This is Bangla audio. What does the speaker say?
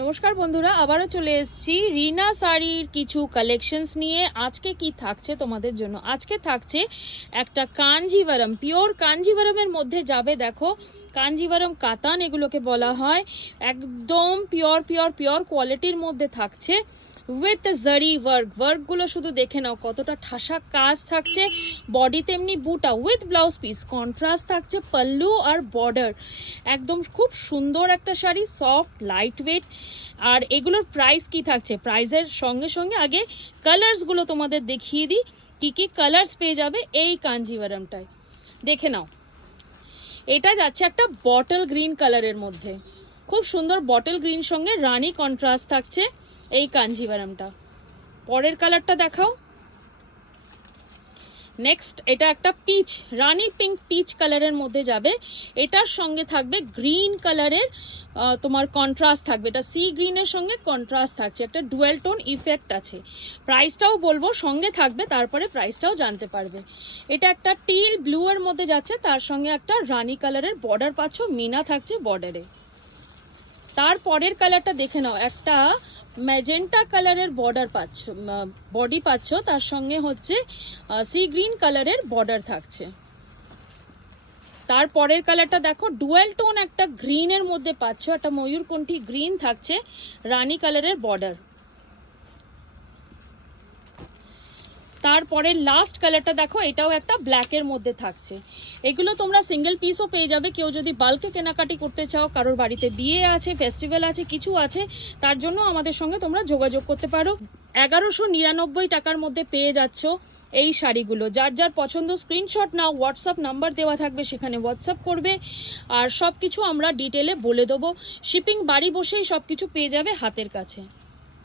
নমস্কার বন্ধুরা, আবারও চলে এসেছি রিনা শাড়ির কিছু কালেকশনস নিয়ে। আজকে কি থাকছে তোমাদের জন্য? আজকে থাকছে একটা কাঞ্জিভারম, পিওর কাঞ্জিভারমের মধ্যে যাবে। দেখো, কাঞ্জিভারম কাতান এগুলোকে বলা হয়। একদম পিওর পিওর পিওর কোয়ালিটির মধ্যে থাকছে উইথ জারি ওয়ার্কগুলো শুধু দেখে নাও কতটা ঠাসা কাজ থাকছে। বডি তেমনি বুটা উইথ ব্লাউজ পিস, কন্ট্রাস্ট থাকছে পাল্লু আর বর্ডার। একদম খুব সুন্দর একটা শাড়ি, সফট লাইট ওয়েট। আর এগুলোর প্রাইস কি থাকছে? প্রাইসের সঙ্গে সঙ্গে আগে কালার্সগুলো তোমাদের দেখিয়ে দিই, কি কি কালার্স পেয়ে যাবে এই কাঞ্জিভারমটায়। দেখে নাও, এটা যাচ্ছে একটা বটল গ্রিন কালারের মধ্যে, খুব সুন্দর বটল গ্রিন সঙ্গে রানী কন্ট্রাস্ট থাকছে এই কাঞ্জিভারমটা। পরের কালারটা দেখাও। নেক্সট এটা একটা পিচ, রানী পিঙ্ক পিচ কালারের মধ্যে যাবে। এটার সঙ্গে থাকবে গ্রিন কালারের তোমার কন্ট্রাস্ট থাকবে। এটা সি গ্রিনের সঙ্গে কন্ট্রাস্ট থাকছে, একটা ডুয়েল টোন ইফেক্ট আছে। প্রাইসটাও বলবো, সঙ্গে থাকবে, তারপরে প্রাইসটাও জানতে পারবে। এটা একটা টিল ব্লু এর মধ্যে যাচ্ছে, তার সঙ্গে একটা রানী কালারের বর্ডার পাচ্ছ, মিনা থাকছে বর্ডারে। তারপরের কালারটা দেখে নাও, একটা ম্যাজেন্টা কালারের বর্ডার পাচ্ছ, বডি পাচ্ছ, তার সঙ্গে হচ্ছে সি গ্রিন কালারের বর্ডার থাকছে। তারপরের কালারটা দেখো, ডুয়েল টোন একটা গ্রিনের মধ্যে পাচ্ছ, একটা ময়ূরকণ্ঠী গ্রিন থাকছে, রানী কালারের বর্ডার। তারপরে লাস্ট কালারটা দেখো, এটাও একটা ব্ল্যাকের মধ্যে থাকছে। এগুলো তোমরা সিঙ্গেল পিসও পেয়ে যাবে। কেউ যদি বাল্কে কেনাকাটি করতে চাও, কারোর বাড়িতে বিয়ে আছে, ফেস্টিভ্যাল আছে, কিছু আছে, তার জন্য আমাদের সঙ্গে তোমরা যোগাযোগ করতে পারো। 1199 টাকার মধ্যে পেয়ে যাচ্ছ এই শাড়িগুলো। যার যার পছন্দ স্ক্রিনশট নাও, হোয়াটসঅ্যাপ নাম্বার দেওয়া থাকবে, সেখানে হোয়াটসঅ্যাপ করবে। আর সব কিছু আমরা ডিটেলে বলে দেবো। শিপিং বাড়ি বসেই সব কিছু পেয়ে যাবে হাতের কাছে।